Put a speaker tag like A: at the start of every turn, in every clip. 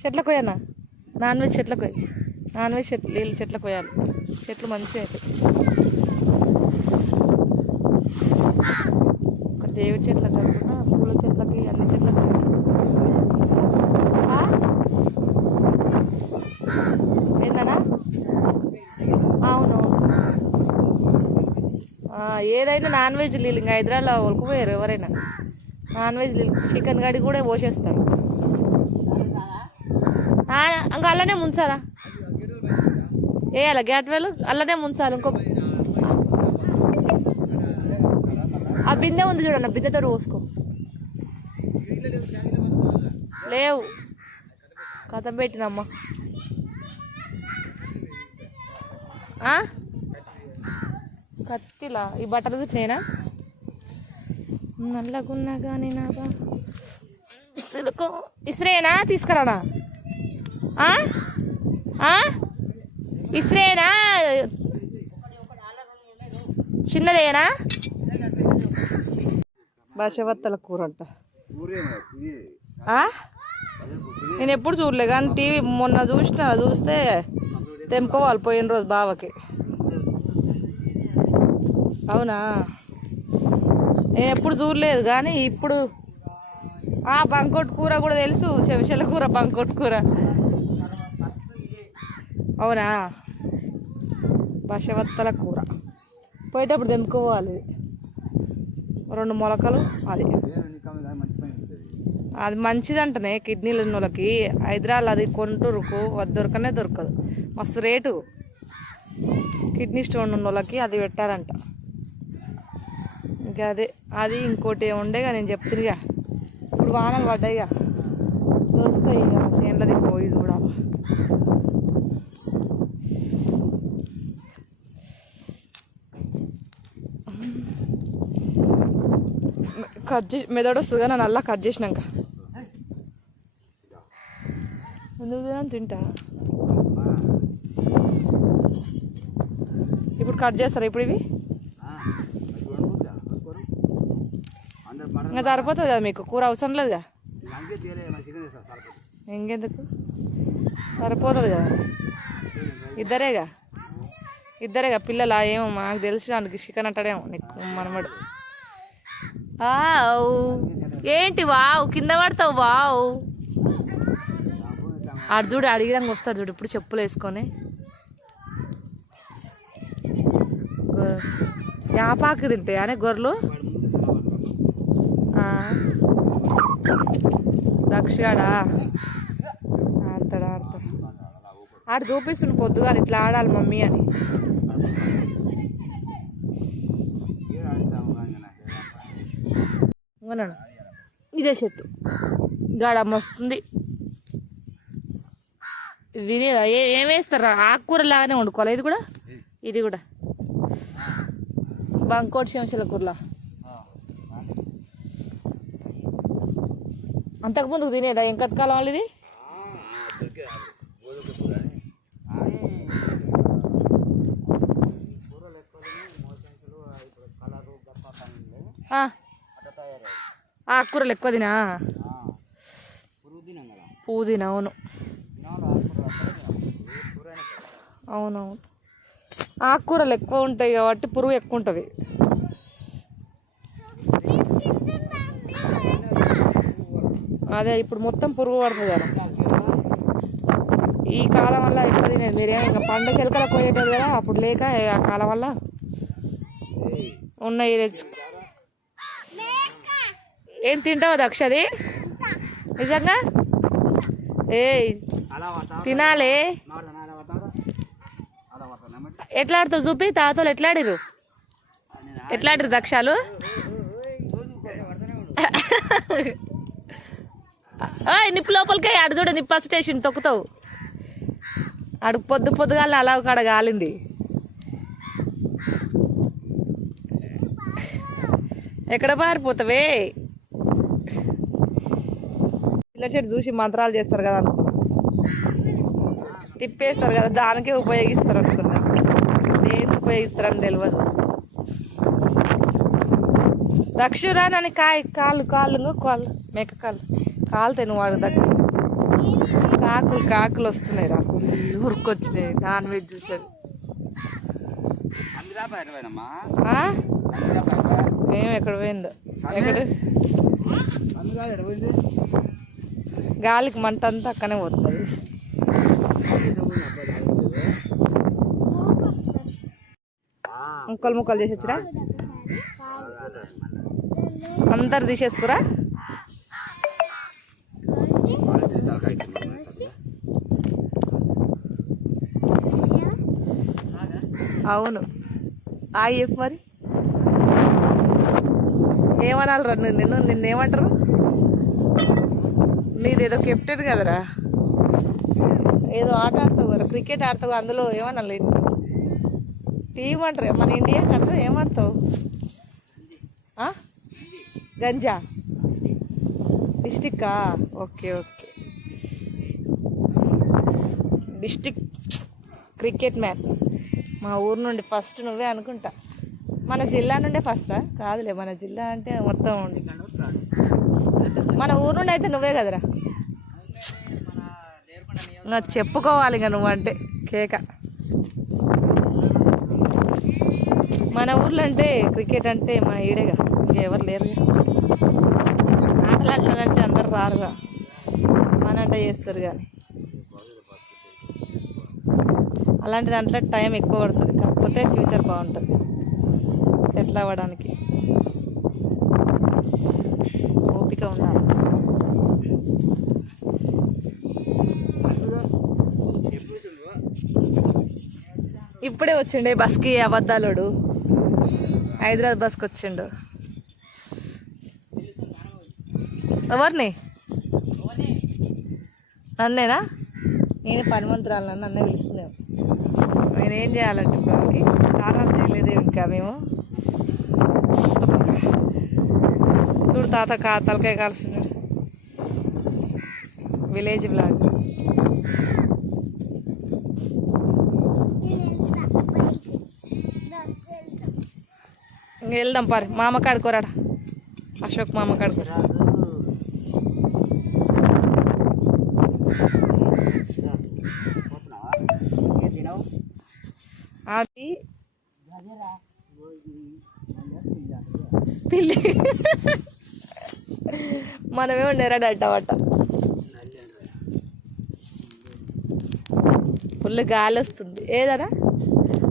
A: చెట్లకు కొయ్యనా non veg చెట్లకు పోయి. నాన్ వెజ్ చెట్లు చెట్ల చెట్లకు చెట్లు మంచిగా అవుతాయి ఏదైనా నాన్ వెజ్ నీళ్ళు ఇంకా హైదరాబాద్లో పోయారు ఎవరైనా. నాన్ వెజ్ నీళ్ళు చికెన్ గడి కూడా పోసేస్తారు. ఇంకా అల్లనే ముంచాలా? వేయాలా గ్యాట్ వేలు? అల్లనే ముంచాలి ఇంకో. ఆ బిందె ఉంది చూడన్న బిందెతో పోసుకో. లేవు. కథం పెట్టినమ్మా ఆ? కత్తిలా? ఈ బట్టలు చుట్టినేనా నల్లగున్నా కానీ నాగా ఇసులుకో ఇస్రేనా? తీసుకురానా? ఆ? ఇస్రేనా? చిన్నదేనా? భాషవత్తల కూర అంట నేను ఎప్పుడు చూడలే కానీ టీవీ మొన్న చూసిన చూస్తే తెంపుకోవాలి పోయిన రోజు బావకి. అవునా? నేను ఎప్పుడు చూడలేదు కానీ ఇప్పుడు ఆ కూర కూడా తెలుసు చెవిచెల కూర బంకొట్టు కూర. అవునా? పశవత్తల కూర. పోయేటప్పుడు తెంపుకోవాలి. రెండు మొలకలు అది. అది మంచిదంటనే కిడ్నీలు ఉన్నోళ్ళకి హైదరాబాద్ అది కొంటురుకు అది దొరకనే దొరకదు. మస్తు రేటు. కిడ్నీ స్టోన్ ఉన్నోళ్ళకి అది పెట్టారంట. ఇంకా అదే అది ఇంకోటి ఉండేగా నేను చెప్తున్నా ఇప్పుడు వానలు పడ్డాయిగా దొరుకుతాయి ఇక చేనులది పోయి చూడాలి కట్ చేసి మెదడు వస్తుంది నన్ను అలా కట్ చేసినాక. ముందు తింటా? ఇప్పుడు కట్ చేస్తారా ఇప్పుడు ఇవి? ఇంకా సరిపోతుంది కదా మీకు? కూర అవసరం లేదుగా ఇంకెందుకు? సరిపోతుంది కదా? ఇద్దరేగా? ఇద్దరేగా? పిల్లలా? ఏమో మాకు తెలిసినానికి చికెన్ అంటాడేమో నీకు మనమడు. ఆవ్. ఏంటి వావ్? కింద పడతావు వావ్! ఆడు చూడు అడిగడానికి వస్తాడు చూడు ఇప్పుడు చెప్పులు వేసుకొని. యాపాకు తింటాయి అనే గొర్రెలు. దక్షగాడా ఆడతాడు ఆడతాడు. ఆడు చూపిస్తుండు పొద్దుగా ఇట్లా ఆడాలి మమ్మీ అని. ఇదే చెట్టు. గాడ మస్తుంది. వినేదా? తినేదా ఏ ఏం వేస్తారా? ఆకుకూర లాగానే వండుకోవాలి? ఇది కూడా? ఇది కూడా. బంకోటి శంశల కూరలా? అంతకుముందుకు తినేదా? ఇంకా కాలం వాళ్ళు ఇది ఆ. ఆకుకూరలు ఎక్కువ తినా? పుదీనా అవును. అవునవును ఆకుకూరలు ఎక్కువ ఉంటాయి కాబట్టి పురుగు ఎక్కువ ఉంటుంది. అదే ఇప్పుడు మొత్తం పురుగు పడుతుంది కదా. ఈ కాలం వల్ల ఎక్కువ తినేది మీరేమో ఇంకా పండ చిలకల కోయేటది కదా అప్పుడు లేక ఆ కాలం వల్ల ఉన్నాయి తెచ్చు. ఏం తింటావు దక్షది? నిజంగా? ఏయ్ తినాలి. ఎట్లా ఆడుతావు చూపి? తాతలు ఎట్లా ఆడిరు ఎట్లా ఆడిరు దక్షాలు? నిప్పు లోపలికే ఆడు చూడు నిప్పు స్టేషన్ తొక్కుతావు. ఆడు పొద్దు పొద్దుగాల అలా కాడ కాలింది ఎక్కడ పారిపోతావే? పిల్ల చెట్టు చూసి మంత్రాలు చేస్తారు కదా తిప్పేస్తారు కదా దానికే ఉపయోగిస్తారు అనుకున్నా. ఉపయోగిస్తారని తెలియదు దక్షురా కాయ కాళ్ళు కాళ్ళు కాళ్ళు మేక కాళ్ళు. కాలు తిను వాడు దగ్గర. కాకులు కాకులు వస్తున్నాయి రా. ఉరుకొచ్చినాయి నాన్ వెజ్ చూసేది
B: బయట
A: ఏం ఎక్కడ పోయిందో? ఎక్కడ? గాలికి మంట అంతా అక్కనే పోతుంది. ముక్కలు ముక్కలు చేసి వచ్చిరా అందరు తీసేసుకురా? అవును. ఆ చెప్పు మరి. ఏమనాలి రా నిన్ను? నిన్ను నిన్నేమంటారు? నీదేదో కెప్టెన్ కదరా. ఏదో ఆట ఆడతావు కదా క్రికెట్ ఆడతావు అందులో ఏమనాలి? టీం అంటారు మన ఇండియా కడతావు ఏమంటావు? గంజా? డిస్టిక్కా? Okay okay. District cricket match మా ఊరు నుండి ఫస్ట్ నువ్వే అనుకుంటా. మన జిల్లా నుండే ఫస్టా కాదులే మన జిల్లా అంటే మొత్తం ఉండి మన ఊరు నుండి అయితే నువ్వే కదరా? ఇంకా చెప్పుకోవాలి ఇంకా నువ్వంటే కేక. మన ఊర్లో అంటే క్రికెట్ అంటే మా ఈడేగా. ఇంకెవరు లేరుగా. ఆటలు ఆడాలంటే అందరు రారుగా. మన అంటే చేస్తారు కానీ. అలాంటి దాంట్లో టైం ఎక్కువ పడుతుంది. కాకపోతే ఫ్యూచర్ బాగుంటుంది. సెటిల్ అవ్వడానికి. ఓపిక ఉండాలి. ఇప్పుడే వచ్చిండే బస్కి అబద్ధాలుడు. హైదరాబాద్ బస్కి వచ్చిండు. ఎవరిని? నన్నేనా? నేను పనిమంతురాలు నన్ను అన్న పిలుస్తున్నావు నేనేం చేయాలంటే బాబుకి కారణాలు చేయలేదు ఇంకా మేము. చూడు తాత కా తలకాయ కాల్స్తున్నాడు. Village blog. ఇంక వెళ్దాం పారి. మామ కాడుకోరాడా అశోక్ మామ కాడుకోరా అది పిల్లి. మనమేమో నెరడట్టవట ఫుల్ గాలి వస్తుంది. ఏదరా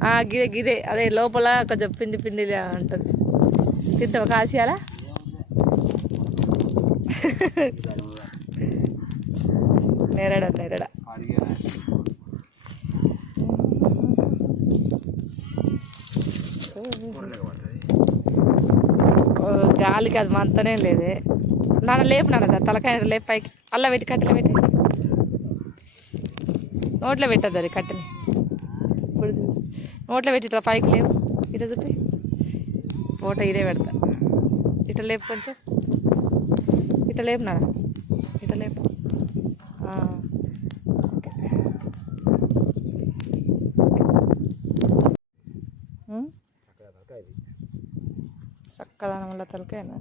A: ఆ, గిదే గిదే. అదే లోపల కొంచెం పిండి పిండి ఉంటుంది తింటావు కాసియాలా నేరడా నేరడా. ఓ, గాలికి అది మంతనే లేదే. నాన్న లేపు నాన్న తలకాయ లేపు పైకి. అల్ల పెట్టి కట్టెలు పెట్టి. నోట్లో పెట్టద్దు అది కట్టెని. ఇప్పుడు నోట్లో పెట్టి ఇట్లా పైకి లేవు ఇట్లా చూపి. ఓట ఇదే పెడతా. ఇట్లా లేపు కొంచెం. ఇట్లా లేపు నాన్న. ఇట్లా లేపు ఆ, ఓకే. ఉం? చక్కదనం వల్ల తలకాయనా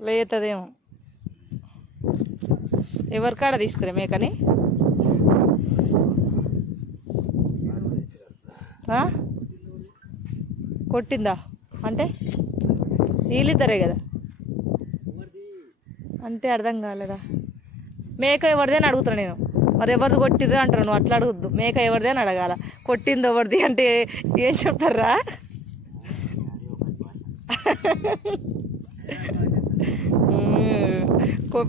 A: లేతదేమో. ఎవరి కాడ తీసుకురా మేకని? కొట్టిందా? అంటే వీళ్ళిద్దరే కదా? అంటే అర్థం కాలేదా? మేక ఎవరిది అని అడుగుతున్నా నేను. మరి ఎవరిది కొట్టిర్రు అంటారు నువ్వు అట్లా అడగద్దు. మేక ఎవరిది అని అడగాల. కొట్టింది ఎవరిది అంటే ఏం చెప్తారా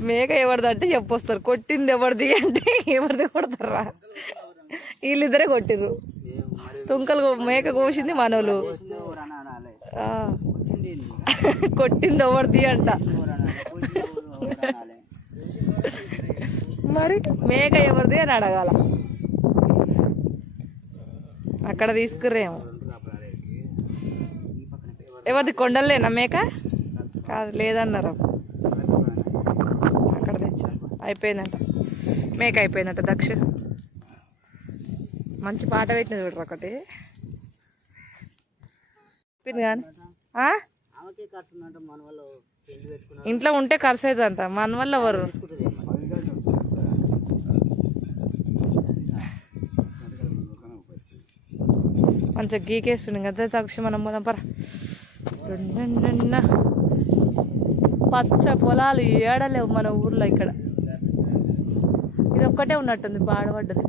A: మేక ఎవరిది అంటే చెప్పొస్తారు. కొట్టింది ఎవరిది అంటే ఎవరిది కొడతారా వీళ్ళిద్దరే కొట్టిర్రు తుంకలు మేక కోసింది మనోళ్ళు. కొట్టింది ఎవరిది అంట. మరి మేక ఎవరిది అని అడగాల. అక్కడ తీసుకురేమో ఎవరిది కొండలేనా మేక? కాదు లేదన్నారు. అక్కడ తెచ్చారు. అయిపోయిందంట. మేక అయిపోయిందంట దక్ష. మంచి పాట పెట్టిన చూడరు ఒకటి. చెప్పింది కానీ. ఇంట్లో ఉంటే ఖర్చు అవుతుంది అంత మన వల్ల ఎవరు? మంచిగా గీకేస్తుండే. కదా తక్షి మనం పోదాం పర. పచ్చ పొలాలు ఏడలేవు మన ఊర్లో ఇక్కడ ఇది ఒక్కటే ఉన్నట్టుంది బాడబడ్డది